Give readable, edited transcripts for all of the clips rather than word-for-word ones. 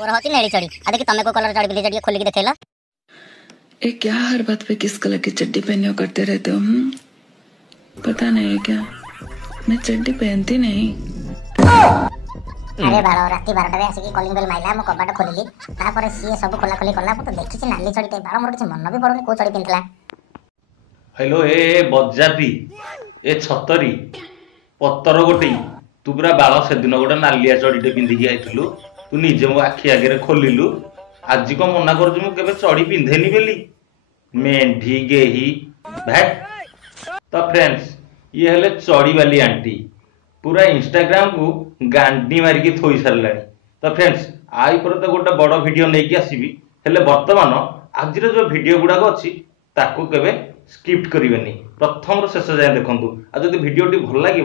और होती नेड़ी चढ़ी आ देखी तमे को कलर चढ़ी बिंदी चढ़ी खोल के देखेला। ए क्या हर बात पे किस कलर की चड्डी पहने हो करते रहते हो? पता नहीं है क्या, मैं चड्डी पहनती नहीं। अरे बारो राती 12 रे आसी कॉलिंग बेल माइला मो कबाट खोलिली तापर सी सब खोला खोली करला तो देखि नाली चढ़ी बारो मोर किछ मन भी पड़ुनी को चढ़ी पिंतला। हेलो ए बज्जाती ए छतरी पत्तर गोटे तू पूरा बाल से दिन गोटे नालिया चढ़ीटे पिंधिकी आइलु तू निजे मो आखि आगे खोलिलु आज को मना कर केबे चढ़ी पिंधेनी बेली मेंढी गेही भाई। तो फ्रेंड्स ये हेले चढ़ी वाली आंटी पूरा इंस्टाग्राम को गांडी मारिकी थोई सारे। तो फ्रेंड्स आई पर तो गोटे बड़ वीडियो नहीं आसबि हेले वर्तमान आज जो वीडियो गुड़ाक अच्छी ताकू केबे स्किप करेंगे प्रथम रू शेष जाए देखूँ। आज जब भिडियोटी भल लगे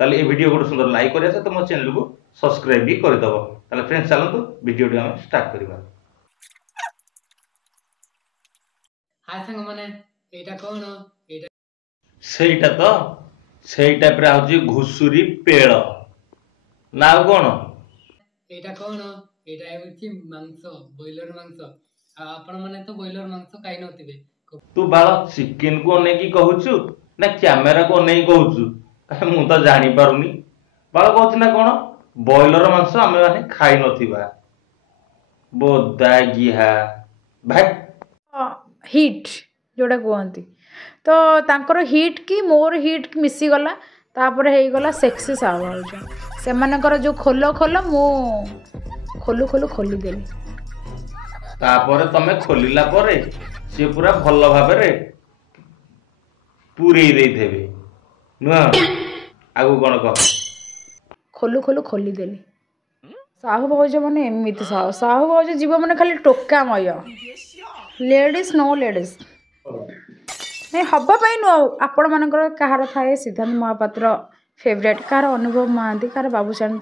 ताले ये वीडियो गोटे सुंदर लाइक करिया सहित मो चैनल को सब्सक्राइब भी करदेव। ताले फ्रेंड्स चलतु वीडियोटी आम स्टार्ट करवा। हाय संग माने एटा कोन एटा सेटा तो सेटा पूरा होची घुसुरी पेड़ ना कोन एटा कोन एटा होची मांस बॉयलर मांस आपण माने तो बॉयलर मांस खाइ नथिबे। तू बाल चिकेन को अने की कहूचु ना कैमेरा को अने कहूचु मु तो जानी पारुनी बाल कहूच ना कोन बॉयलर मांस आमे माने खाइ नथिबा बोदा गिहा भाई हिट जोड़ा कहती तो तांकर हिट कि मोर हिट मिसी गला तापर हे गला सेक्सी साहब से मानकर जो खोल खोल मु खोलू खोलू खोली देली तापर तमे खोलिला परे से पूरा भल भाबरे पूरी देई देबे नुआ आगु कोन कह खोलू खोलू खोली देली साहू भाउज माने एमिति साहू भाउज जीव माने खाली टोका मय लेडीज नो लेडीज नहीं हवा नु आपण मानकर कहार थाए सिद्धांत महापात्र फेवरेट कहार अनुभव महांती कहार बाबूशान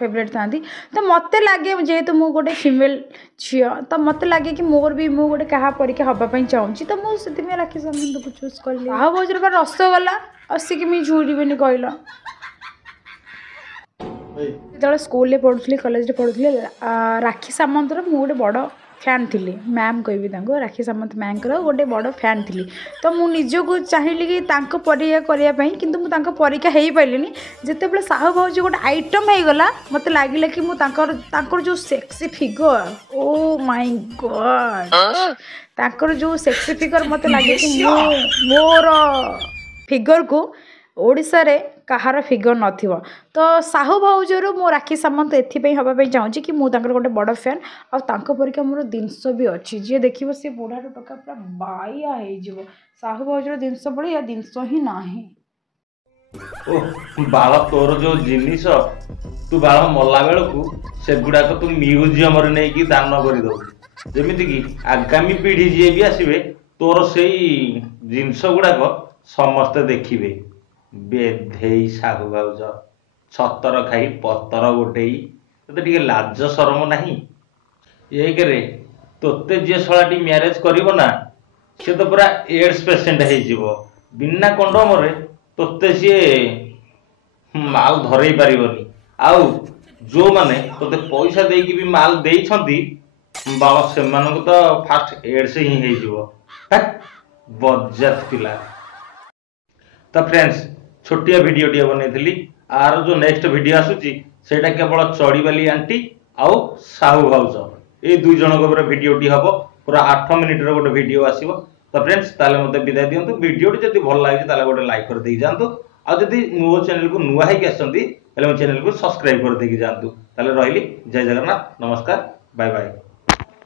फेवरेट था तो मत लगे जेहेतु मु गोटे फीमेल झी तो मत लगे कि मोर भी मु गोटे क्या परीक्षा हाँपाई चाहूँगी तो मुझे राखी सामंत को चूज कली साहू भाउजर रसगोला आसिक मुझे झूरीबेनि कहल जो स्कूल पढ़ुली कॉलेज पढ़ुली राखी सामंतर मु गोटे बड़ फैन थी मैम कहबी राखी सामंत मैम गोटे बड़ फैन थी तो मु निजको चाहिए कि परीक्षा करने किंतु मुझे परीक्षा हो पारे जिते साहू भाउज गोटे आइटम हो गला मत लगे कि मुझे जो sexy figure oh my God जो सेक्सी फिगर मत लगे कि मोर फिगर को ओडिशा रे कहार फिगर नथिबो तो साहू भाउजर मो राखी सामंत एथि हाँपाई चाहूँगी कि मुझे गोटे बड़ फैन आउ परीक्षा मोर जिनस भी अच्छी जी देखिए सी बुढ़ा टोका पूरा बाया हो साहू भाउजर जिनस बड़े या जिनस ही ना बाल तोर जो जिनिस तू बाल मला बेल को से गुड़ाक तू म्यूजियम रे नहीं कि दान कर दो जमीती कि आगामी पीढ़ी जी भी आसबे तोर से जिनस गुड़ाक समस्ते देखिए बेधेई साहू भाउज छतर खाई पतर गोटे तो लाज शरम नहीं एक रे तोते जी शलाटी मैरेज करिवो ना से तो पूरा एड्स पेशेंट हो बिना कंडोम रे तोते सी आउ धरई पारिबनी आउ जो माने तोते पैसा देकी भी माल देइछंती बाबा से मानको तो फास्ट एड्स ही हो बज्जात पिला। तो फ्रेंड्स छोटिया वीडियो बनई आर जो नेक्स्ट वीडियो आसूची सेटा केवल चढ़ी वाली आंटी आउ साहू भाउज ये दुई जन वीडियोटी हम पूरा 8 मिनिट गोटे वीडियो आसो। तो फ्रेंड्स ताले मते विदाय दियंतु वीडियोटी जदि भल लागे ताले गोटे लाइक कर दे जांतु आ जदि मो चैनल को नुआ है आसंती ताले मो चैनल को सब्सक्राइब कर दे जांतु ताले रहली जय जगन्नाथ नमस्कार बाय बाय।